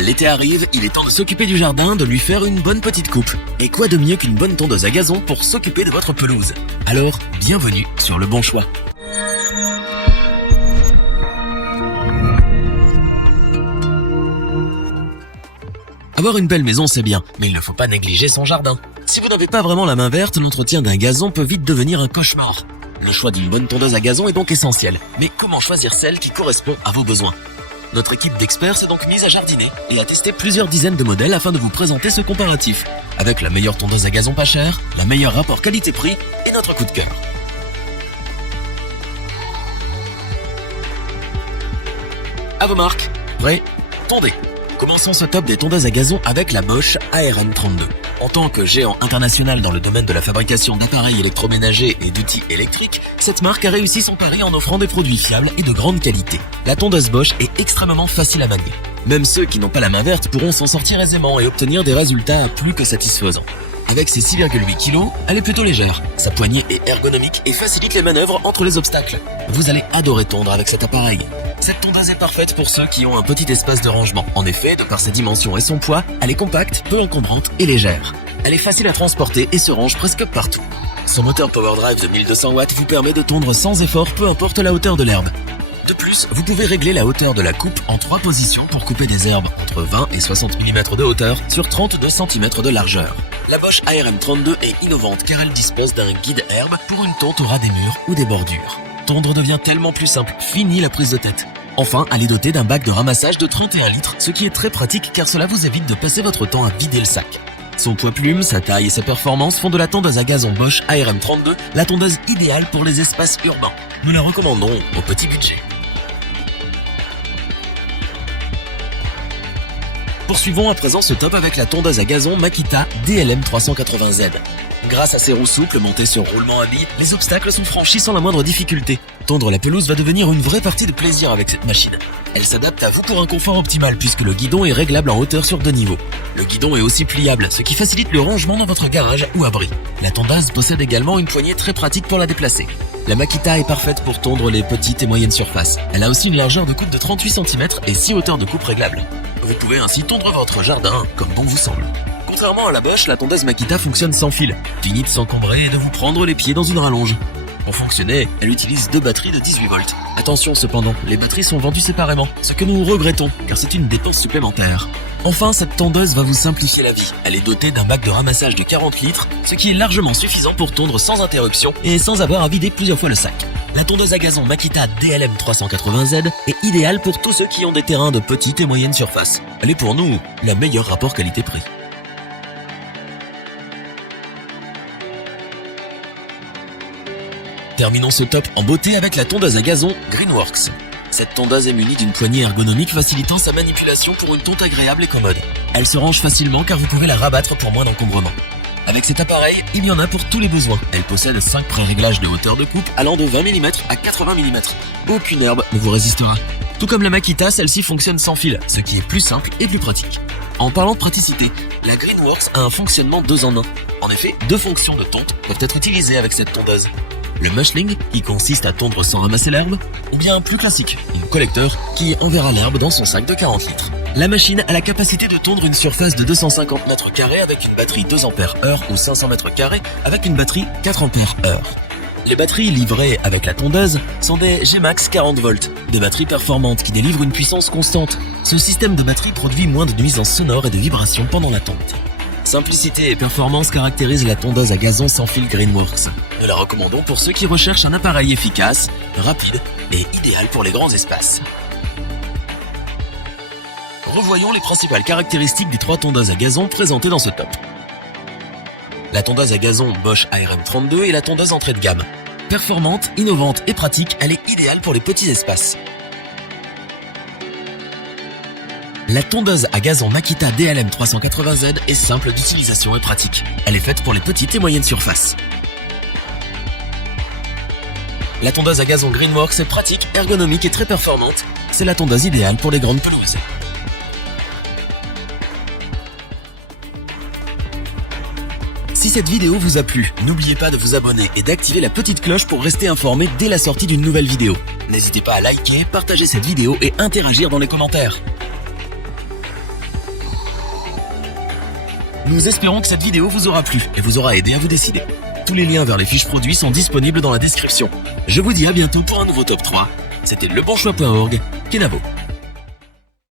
L'été arrive, il est temps de s'occuper du jardin, de lui faire une bonne petite coupe. Et quoi de mieux qu'une bonne tondeuse à gazon pour s'occuper de votre pelouse? Alors, bienvenue sur Le Bon Choix. Avoir une belle maison, c'est bien, mais il ne faut pas négliger son jardin. Si vous n'avez pas vraiment la main verte, l'entretien d'un gazon peut vite devenir un cauchemar. Le choix d'une bonne tondeuse à gazon est donc essentiel. Mais comment choisir celle qui correspond à vos besoins? Notre équipe d'experts s'est donc mise à jardiner et a testé plusieurs dizaines de modèles afin de vous présenter ce comparatif. Avec la meilleure tondeuse à gazon pas chère, la meilleure rapport qualité-prix et notre coup de cœur. À vos marques, prêts, tondez. Commençons ce top des tondeuses à gazon avec la Bosch ARM32. En tant que géant international dans le domaine de la fabrication d'appareils électroménagers et d'outils électriques, cette marque a réussi son pari en offrant des produits fiables et de grande qualité. La tondeuse Bosch est extrêmement facile à manier. Même ceux qui n'ont pas la main verte pourront s'en sortir aisément et obtenir des résultats plus que satisfaisants. Avec ses 6,8 kg, elle est plutôt légère. Sa poignée est ergonomique et facilite les manœuvres entre les obstacles. Vous allez adorer tondre avec cet appareil. Cette tondeuse est parfaite pour ceux qui ont un petit espace de rangement. En effet, de par ses dimensions et son poids, elle est compacte, peu encombrante et légère. Elle est facile à transporter et se range presque partout. Son moteur PowerDrive de 1200 watts vous permet de tondre sans effort, peu importe la hauteur de l'herbe. De plus, vous pouvez régler la hauteur de la coupe en 3 positions pour couper des herbes entre 20 et 60 mm de hauteur sur 32 cm de largeur. La Bosch ARM32 est innovante car elle dispose d'un guide herbe pour une tonte au ras des murs ou des bordures. Tondre devient tellement plus simple, fini la prise de tête. Enfin, elle est dotée d'un bac de ramassage de 31 litres, ce qui est très pratique car cela vous évite de passer votre temps à vider le sac. Son poids plume, sa taille et sa performance font de la tondeuse à gazon Bosch ARM32 la tondeuse idéale pour les espaces urbains. Nous la recommandons au petit budget. Poursuivons à présent ce top avec la tondeuse à gazon Makita DLM380Z. Grâce à ses roues souples montées sur roulement à billes, les obstacles sont franchis sans la moindre difficulté. Tondre la pelouse va devenir une vraie partie de plaisir avec cette machine. Elle s'adapte à vous pour un confort optimal puisque le guidon est réglable en hauteur sur 2 niveaux. Le guidon est aussi pliable, ce qui facilite le rangement dans votre garage ou abri. La tondeuse possède également une poignée très pratique pour la déplacer. La Makita est parfaite pour tondre les petites et moyennes surfaces. Elle a aussi une largeur de coupe de 38 cm et 6 hauteurs de coupe réglables. Vous pouvez ainsi tondre votre jardin comme bon vous semble. Contrairement à la Bosch, la tondeuse Makita fonctionne sans fil. Fini de s'encombrer et de vous prendre les pieds dans une rallonge. Pour fonctionner, elle utilise 2 batteries de 18 volts. Attention cependant, les batteries sont vendues séparément, ce que nous regrettons, car c'est une dépense supplémentaire. Enfin, cette tondeuse va vous simplifier la vie. Elle est dotée d'un bac de ramassage de 40 litres, ce qui est largement suffisant pour tondre sans interruption et sans avoir à vider plusieurs fois le sac. La tondeuse à gazon Makita DLM380Z est idéale pour tous ceux qui ont des terrains de petite et moyenne surface. Elle est pour nous la meilleure rapport qualité-prix. Terminons ce top en beauté avec la tondeuse à gazon Greenworks. Cette tondeuse est munie d'une poignée ergonomique facilitant sa manipulation pour une tonte agréable et commode. Elle se range facilement car vous pourrez la rabattre pour moins d'encombrement. Avec cet appareil, il y en a pour tous les besoins. Elle possède 5 pré-réglages de hauteur de coupe allant de 20 mm à 80 mm. Aucune herbe ne vous résistera. Tout comme la Makita, celle-ci fonctionne sans fil, ce qui est plus simple et plus pratique. En parlant de praticité, la Greenworks a un fonctionnement 2 en 1. En effet, 2 fonctions de tonte peuvent être utilisées avec cette tondeuse. Le mushling, qui consiste à tondre sans ramasser l'herbe, ou bien plus classique, le collecteur, qui enverra l'herbe dans son sac de 40 litres. La machine a la capacité de tondre une surface de 250 m² avec une batterie 2 Ah ou 500 m² avec une batterie 4 Ah. Les batteries livrées avec la tondeuse sont des G-Max 40 volts, des batteries performantes qui délivrent une puissance constante. Ce système de batterie produit moins de nuisances sonores et de vibrations pendant la tonte. Simplicité et performance caractérisent la tondeuse à gazon sans fil Greenworks. Nous la recommandons pour ceux qui recherchent un appareil efficace, rapide et idéal pour les grands espaces. Revoyons les principales caractéristiques des 3 tondeuses à gazon présentées dans ce top. La tondeuse à gazon Bosch ARM32 est la tondeuse entrée de gamme. Performante, innovante et pratique, elle est idéale pour les petits espaces. La tondeuse à gazon Makita DLM380Z est simple d'utilisation et pratique. Elle est faite pour les petites et moyennes surfaces. La tondeuse à gazon Greenworks est pratique, ergonomique et très performante. C'est la tondeuse idéale pour les grandes pelouses. Si cette vidéo vous a plu, n'oubliez pas de vous abonner et d'activer la petite cloche pour rester informé dès la sortie d'une nouvelle vidéo. N'hésitez pas à liker, partager cette vidéo et interagir dans les commentaires. Nous espérons que cette vidéo vous aura plu et vous aura aidé à vous décider. Tous les liens vers les fiches produits sont disponibles dans la description. Je vous dis à bientôt pour un nouveau top 3. C'était lebonchoix.org, Kenavo.